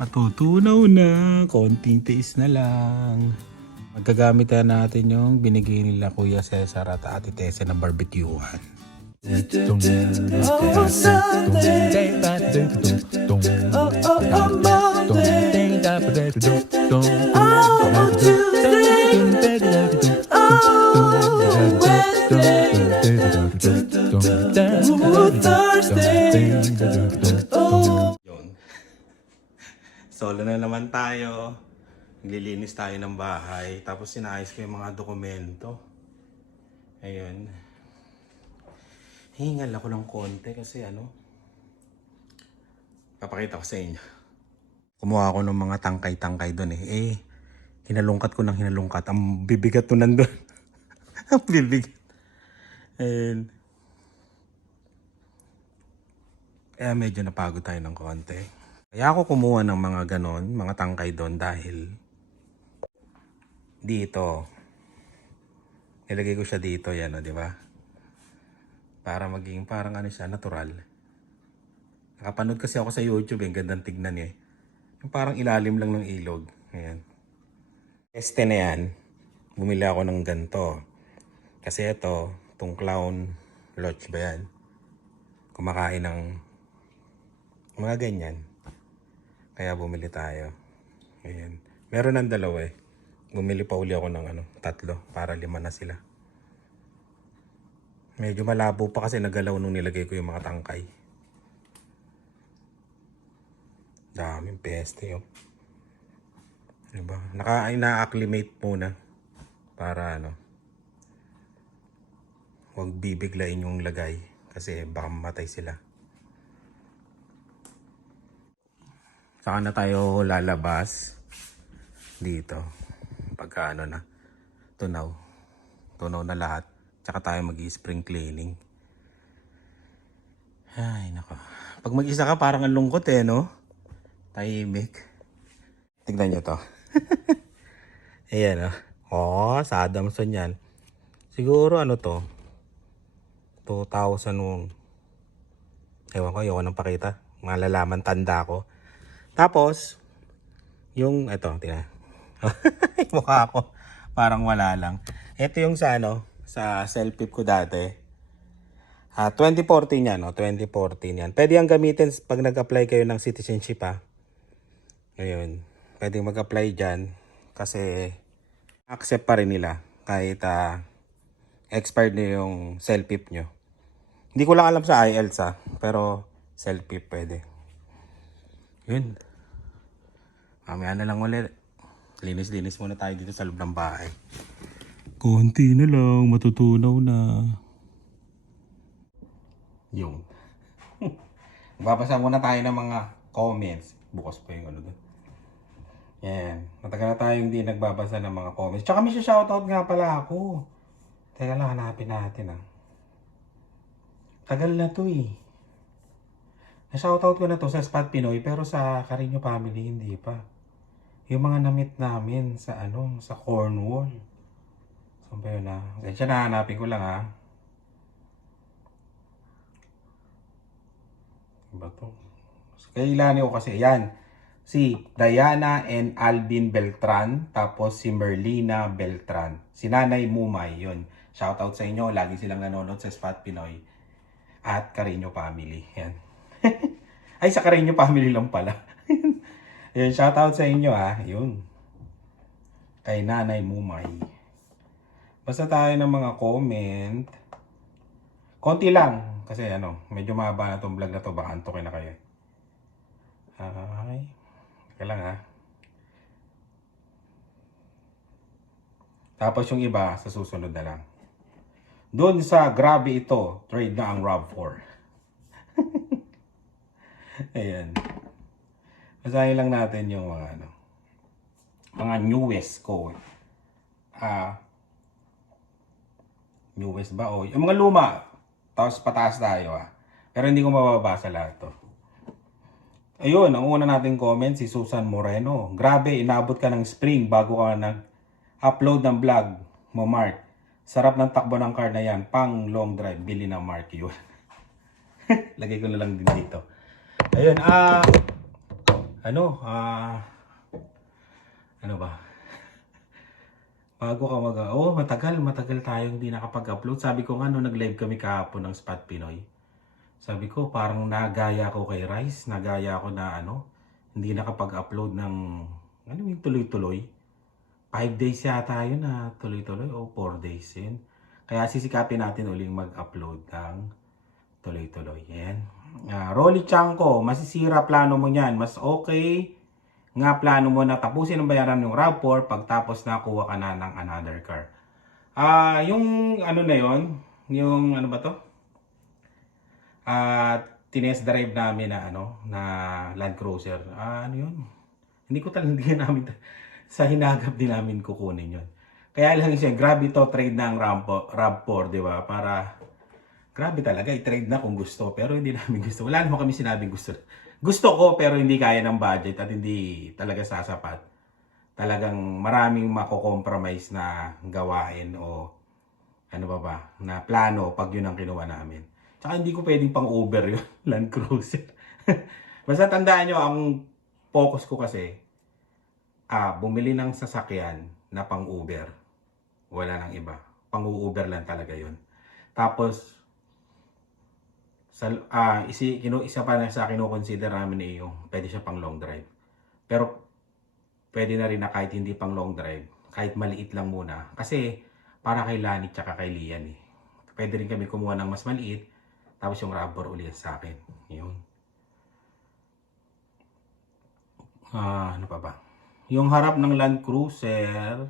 Matutunaw na. Konting tiis na lang. Magagamit na natin yung binigay nila Kuya Cesar at Ate Tessa na barbecuehan. Oh, Sunday. Oh, Monday. Oh, Tuesday. Oh, Wednesday. Oh, Thursday. Oh. Yun. Solo na naman tayo. Naglilinis tayo ng bahay. Tapos sinayos ko yung mga dokumento. Ayun. Hingal ako ng konti kasi papakita ko sa inyo. Kumuha ako ng mga tangkay-tangkay doon eh. Hinalungkat ko ng hinalungkat. Ang bibigat to nandun. Ang bibigat. Ayun. Kaya medyo napagod tayo ng konti. Kaya ako kumuha ng mga ganon, mga tangkay doon dahil dito. Nilagay ko siya dito, yan o, di ba? Para maging parang siya, natural. Nakapanood kasi ako sa YouTube, gandang tignan eh. Yung parang ilalim lang ng ilog. Ayan. Este na yan, bumili ako ng ganito. Kasi itong clown lodge ba yan? Kumakain ng mga ganyan. Kaya bumili tayo. Ayan. Meron ng dalawa eh. Bumili pa uli ako ng 3 para 5 na sila. Medyo malabo pa kasi nagalaw nung nilagay ko yung mga tangkay. Daming peste yun. Diba? Na-acclimate muna. Para huwag bibiglain yung lagay. Kasi baka mamatay sila. Saka na tayo lalabas. Dito. Pagka na. Tunaw. Tunaw na lahat. Tsaka tayo mag-i-spring cleaning. Ay, nako. Pag mag-isa ka, parang ang lungkot eh, no? Tahimik. Tignan nyo to. Ayan, sa Adamson yan. Siguro to? 2001. Ewan ko, ayoko nang pakita. Malalaman, tanda ko. Tapos, yung, tingnan. Mukha ko. Parang wala lang. Ito yung sa selfie ko dati. 2014 yan, 2014 yan. Pwede yung gamitin pag nag-apply kayo ng citizenship, Ngayon, pwede mag-apply dyan kasi accept pa rin nila kahit expired na yung selfie nyo. Hindi ko lang alam sa IELTS, pero selfie pwede. Yun. Mamaya na lang ulit. Linis-linis muna tayo dito sa loob ng bahay. Konti na lang, matutunaw na. Yung. Babasa muna tayo ng mga comments. Bukas pa yung doon. Yan. Matagal na tayo hindi nagbabasa ng mga comments. Tsaka may shoutout nga pala ako. Teka lang, hanapin natin Tagal na to eh. Na-shoutout ko na to sa Spot Pinoy pero sa Carino Family hindi pa. Yung mga na-meet namin sa sa Cornwall. Saan ba yun Siya na hanapin ko lang Ba to? Kailangan ko kasi yan. Si Diana and Alvin Beltran, tapos si Merlina Beltran. Si Nanay Mumay, yun. Shoutout sa inyo, lagi silang nanonood sa Spot Pinoy. At Carino Family, yan. Ay, sa Carino Family lang pala. Yun, shoutout sa inyo yun. Kay Nanay Mumay. Basta tayo ng mga comment. Konti lang. Kasi medyo mahaba na itong vlog na to. Baka antukin na kayo. Ay. Teka lang Tapos yung iba, sa susunod na lang. Doon sa grabe ito, trade na ang RAV4. Ayan. Basahin lang natin yung mga newest code. Newest ba? O, yung mga luma. Tapos pataas tayo Pero hindi ko mababasa lahat to. Ayun, ang una nating comment si Susan Moreno. Grabe, inabot ka ng spring bago ka nag-upload ng vlog mo, Mark. Sarap ng takbo ng car na yan. Pang long drive. Bili na Mark yun. Lagay ko na lang din dito. Ayun, Ano ba? Bago ka matagal tayong hindi nakapag-upload. Sabi ko nga nung nag-live kami kahapon ng Spot Pinoy. Sabi ko parang nagaya ko kay Rice, nagaya ko na hindi nakapag-upload ng yung tuloy-tuloy. 5 days yata yun na tuloy-tuloy o 4 days yun. Kaya sisikapin natin uling mag-upload ng tuloy-tuloy. Yan. Rolly Chanko, masisira plano mo niyan. Mas okay nga plano mo na tapusin ang bayaran ng RAV4 pagtapos nakuha ka na ng another car. Yung na yon, yung ano ba to? Tinest drive namin na na Land Cruiser. Yun? Hindi ko talaga namin sa hinagap din namin kukunin yun. Kaya lang siya, grabe to trade ng RAV4, di ba? Para grabe talaga, i-trade na kung gusto. Pero hindi namin gusto. Wala naman kami sinabing gusto. Gusto ko pero hindi kaya ng budget at hindi talaga sasapat. Talagang maraming mako-compromise na gawain o na plano pag yun ang kinuha namin. Tsaka hindi ko pwedeng pang Uber yun, Land Cruiser. Basta tandaan nyo, ang focus ko kasi, bumili ng sasakyan na pang Uber. Wala nang iba. Pang Uber lang talaga yun. Tapos, isa pa na sa kino-consider namin yung pwede siya pang long drive. Pero pwede na rin na kahit hindi pang long drive, kahit maliit lang muna. Kasi para kay Lani tsaka kay Lian eh. Pwede rin kami kumuha ng mas maliit, tapos yung RAV4 ulit sa akin. Yun. Ano pa ba? Yung harap ng Land Cruiser,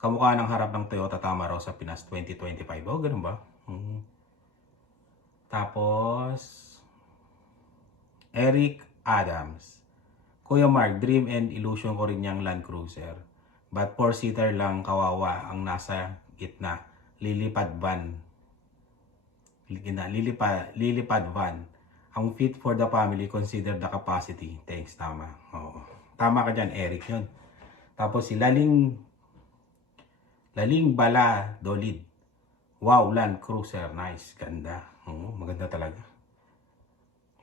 kamukha ng harap ng Toyota Tamaro sa Pinas 2025. Ganun ba? Tapos, Eric Adams. Kuya Mark, dream and illusion ko rin yung Land Cruiser. But 4-seater lang, kawawa ang nasa gitna. Lilipad van. Lilipad van. Ang fit for the family, consider the capacity. Thanks, tama. Oo. Tama ka dyan, Eric yun. Tapos si Laling Bala Dolid. Wow, Land Cruiser. Nice. Ganda. Maganda talaga.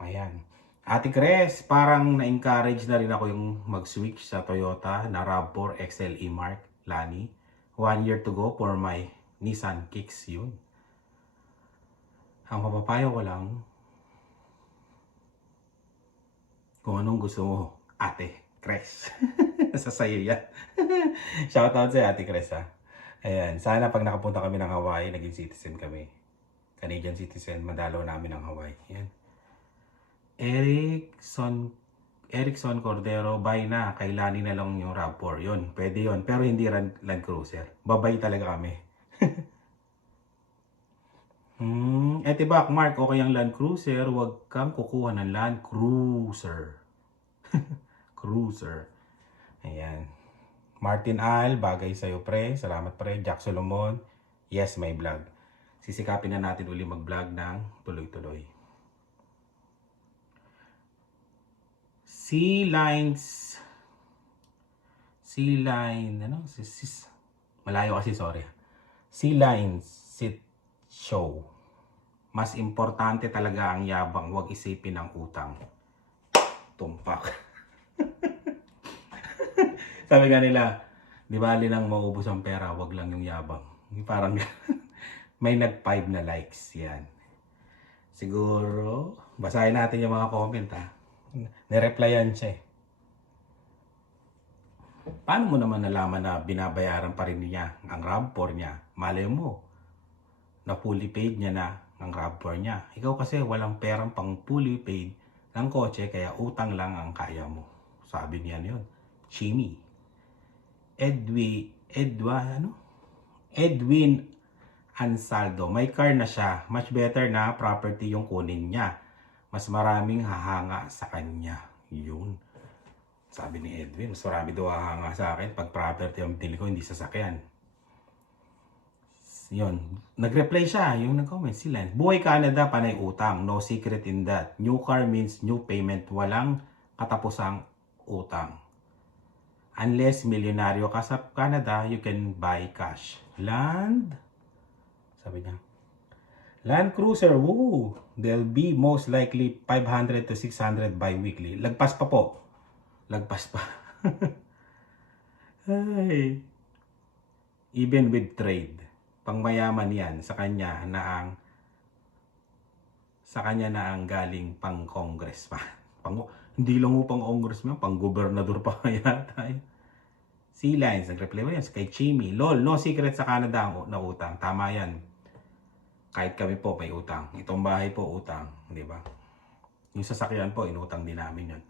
Ayan. Ate Cres, parang na-encourage na rin ako yung mag-switch sa Toyota na RAV4 XLE Mark, Lani. 1 year to go for my Nissan Kicks yun. Ang mapapayo ko lang, kung anong gusto mo, Ate Cres. Sa sayo yan. Shoutout sa Ate Cres ha. Ayan, sana pag nakapunta kami ng Hawaii, naging citizen kami. Canadian citizen, madalo namin ng Hawaii. Yan. Erickson Cordero, buy na. Kailani na lang yung RAV4. Yun, pwede yun. Pero hindi Land Cruiser. Babay talaga kami. Etibak, Mark, okay ang Land Cruiser. Huwag kang kukuha ng Land Cruiser. Cruiser. Ayan. Martin Al, bagay sa'yo pre. Salamat pre. Jack Solomon, yes, my vlog. Sisikapin na natin uli mag-vlog ng tuloy-tuloy. Malayo kasi, sorry. Sea-Lines Sit Show. Mas importante talaga ang yabang, huwag isipin ang utang. Tumpak. Sabi nga nila, di bali lang maubos ang pera, huwag lang yung yabang. Parang may nag-5 na likes yan. Siguro, basahin natin yung mga comment ha. Nireplyan siya eh. Paano mo naman nalaman na binabayaran pa rin niya ang RAV4 niya? Malay mo, na fully paid niya na ang RAV4 niya. Ikaw kasi walang perang pang fully paid ng kotse, kaya utang lang ang kaya mo. Sabi niya yun. Chimi. Edwin Ansaldo. May car na siya. Much better na property yung kunin niya. Mas maraming hahanga sa kanya. Yun. Sabi ni Edwin, mas marami daw hahanga sa akin pag property ang binili ko, hindi sasakyan. Yun. Nag-reply siya, yung nag-comment sila. Buhay Canada, panay utang. No secret in that. New car means new payment. Walang katapusang utang. Unless milyonaryo ka sa Canada, you can buy cash. Sabi niya. Land Cruiser, woo! They'll be most likely 500 to 600 bi-weekly. Lagpas pa po. Lagpas pa. Ay. Even with trade, pangmayaman yan sa kanya na ang galing pang Congress pa. Hindi lang mo pang congressman, pang gobernador pa yata. Sea Lines, nag-reply mo yan. Kay Chimmy, lol, no secret sa Canada ang na utang. Tama yan. Kahit kami po may utang. Itong bahay po utang, di ba? Yung sasakyan po, inutang din namin yun.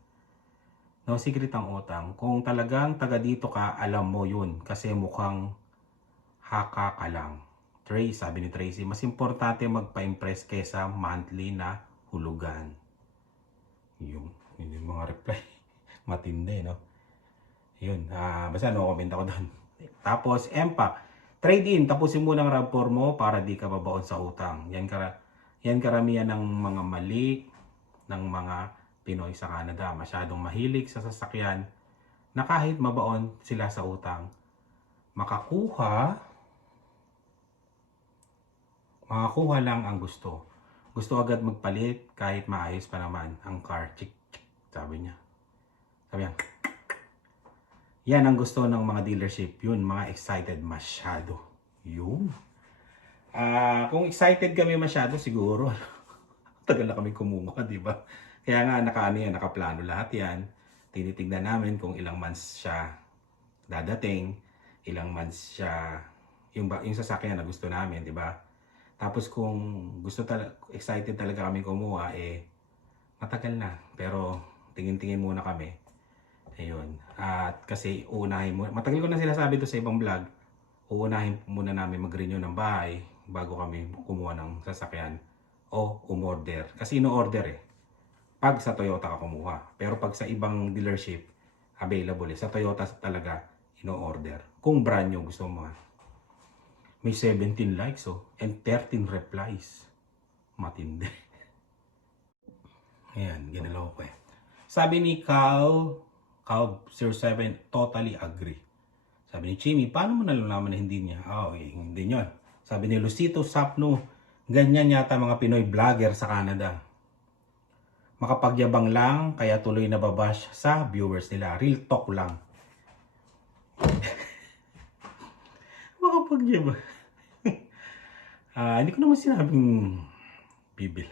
No secret ang utang. Kung talagang taga dito ka, alam mo yun. Kasi mukhang haka ka lang. Sabi ni Tracy, mas importante magpa-impress kesa monthly na hulugan. Yun yung mga reply. Matindi, no? Yun, basta no comment ako doon. Tapos, MPAC, trade-in, tapusin mo ng RAV4 mo para di ka babaon sa utang. Yan karamihan ng mga mali ng mga Pinoy sa Canada. Masyadong mahilig sa sasakyan na kahit mabaon sila sa utang, makakuha lang ang gusto. Gusto agad magpalit kahit maayos pa naman ang car. Chik, sabi niya. Yan ang gusto ng mga dealership. Yun, mga excited masyado. Yun. Kung excited kami masyado, siguro, tagal na kami kumuha, di ba? Kaya nga, nakaplano lahat yan. Tinitignan namin kung ilang months siya dadating, ilang months siya, yung sasakyan na gusto namin, di ba? Tapos kung excited talaga kami kumuha, matagal na. Pero tingin-tingin muna kami. Ayun. At kasi uunahin muna. Matagal ko na sinasabi to sa ibang vlog. Uunahin muna namin mag-renew ng bahay bago kami kumuha ng sasakyan o umorder. Kasi ino-order pag sa Toyota ka kumuha. Pero pag sa ibang dealership, available Sa Toyota talaga ino-order. Kung brand new gusto mo. May 17 likes and 13 replies. Matindi. Ayan, ginalaw ko Sabi ni Cal07, totally agree. Sabi ni Chimmy, paano mo nalalaman na hindi niya? Hindi yun. Sabi ni Lucito Sapno, ganyan yata mga Pinoy vlogger sa Canada. Makapagyabang lang, kaya tuloy na babash sa viewers nila. Real talk lang. Makapagyabang. Hindi ko naman sinabing bibil.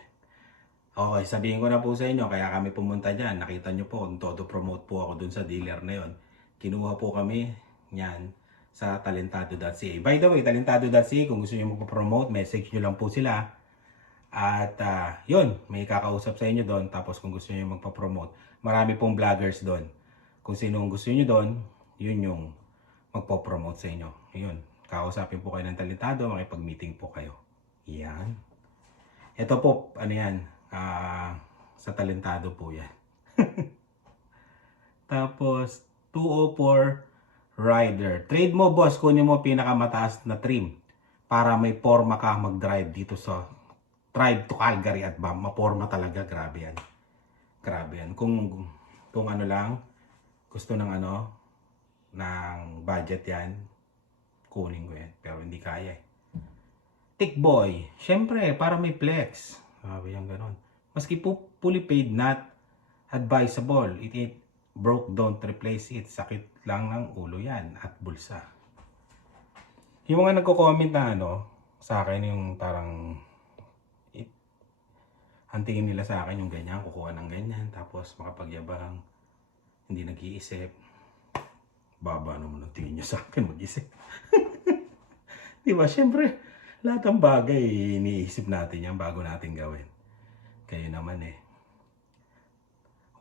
Okay, sabihin ko na po sa inyo, kaya kami pumunta dyan. Nakita nyo po, todo promote po ako dun sa dealer na yon. Kinuha po kami yan sa talentado.ca. By the way, talentado.ca, kung gusto nyo magpa-promote, message nyo lang po sila. At yun, may kakausap sa inyo doon. Tapos kung gusto nyo magpa-promote, marami pong vloggers doon. Kung sinong gusto nyo doon, yun yung magpo-promote sa inyo. Yun, kakausapin po kayo ng talentado, makipag-meeting po kayo. Yan. Ito po, ano yan, sa talentado po yan. Tapos, 204 rider. Trade mo, boss, kunin mo pinakamataas na trim para may forma ka mag-drive dito sa drive to Calgary at maporma talaga. Grabe yan. Grabe yan. Kung ano lang, gusto ng ng budget yan, kunin ko yan. Pero hindi kaya Tick boy, syempre, para may flex. Sabi yan ganon. Maski po fully paid, not advisable. It broke, don't replace it. Sakit lang ng ulo yan at bulsa. Yung mga nagko-comment na sa akin, yung parang hantingin nila sa akin yung ganyan, kukuha ng ganyan, tapos makapagyabang, hindi nag-iisip. Baba naman ang tingin nyo sa akin, mag-isip. Diba, syempre, lahat ng bagay, iniisip natin yan bago natin gawin. Kayo naman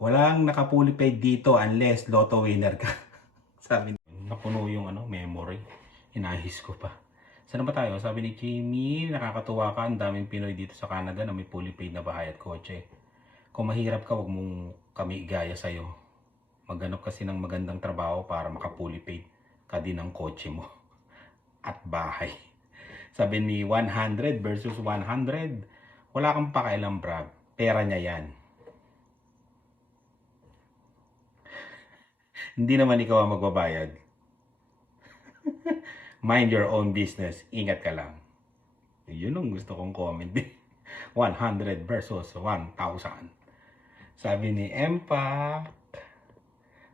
Walang nakapulipay dito unless lotto winner ka. Sabi, napuno yung memory. Inahis ko pa. Saan ba tayo? Sabi ni Jimmy, nakakatuwa ka. Ang daming Pinoy dito sa Canada na may fully paid na bahay at kotse. Kung mahirap ka, wag mong kami igaya sa'yo. Maghanap kasi ng magandang trabaho para makapully paid ka din ng kotse mo. At bahay. Sabi ni 100 versus 100. Wala kang pakailang, brab. Pera niya yan. Hindi naman ikaw ang magbabayad. Mind your own business. Ingat ka lang. Yun ang gusto kong comment. 100 versus 1,000. Sabi ni Empa,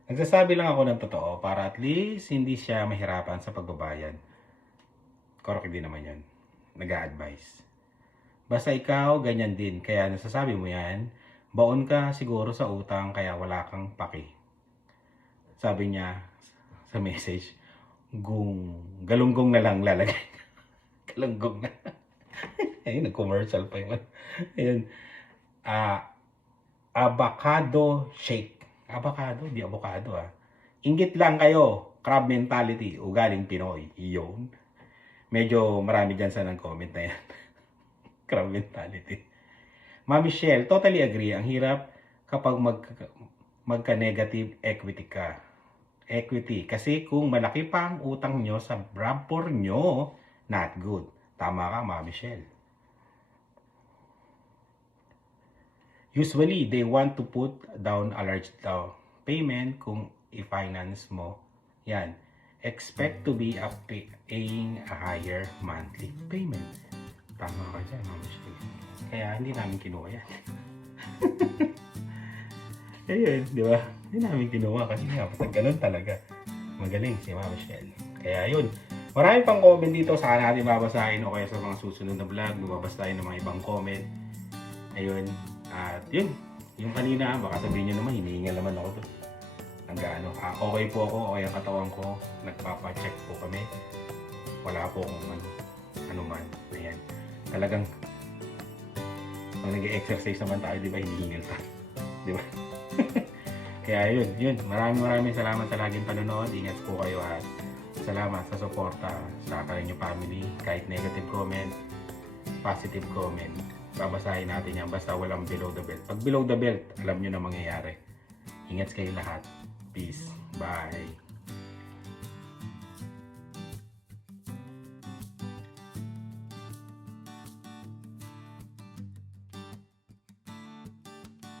Nagsasabi lang ako ng totoo para at least hindi siya mahirapan sa pagbabayad. Correct din naman yun. Nag-a-advise. Basta ikaw, ganyan din. Kaya nasasabi mo yan, baon ka siguro sa utang kaya wala kang paki. Sabi niya sa message, galunggong na lang lalagay. Galunggong na. Ayun, nag-commercial pa yun. Ayun. Avocado shake. Avocado, di avocado Inggit lang kayo. Crab mentality. Ugaling Pinoy. Iyon. Medyo marami dyan sa nag-comment na yan. Crab mentality. Ma'am Michelle, totally agree. Ang hirap kapag magka-negative equity ka. Equity. Kasi kung malaki pa ang utang nyo sa rapport nyo, not good. Tama ka, Ma'am Michelle. Usually, they want to put down a large payment kung i-finance mo. Yan. Expect to be paying a higher monthly payment. Tama ka dyan, Ma'am Michelle. Kaya hindi namin kinuha yan. Ayun, di ba? Hindi namin kinuha kasi nga, pag ganun talaga. Magaling si Ma'am Michelle. Kaya yun. Marami pang comment dito. Saka natin babasahin o kaya sa mga susunod na vlog. Lumabas tayo ng mga ibang comment. Ayun. At yun. Yung kanina, baka sabihin nyo naman, hinihingal naman ako to. Okay po ako, okay ang katawan ko. Nagpapacheck po kami. Wala po akong ano man. Ayan. Talagang pag nag-exercise naman tayo, di ba, hinihingal tayo. Di ba? Kaya yun. Maraming salamat sa laging panonood. Ingat po kayo at salamat sa suporta sa Karenyo family. Kahit negative comment, positive comment, babasahin natin yan basta walang below the belt. Pag below the belt, alam nyo na mangyayari. Ingat kayo lahat. Peace. Bye.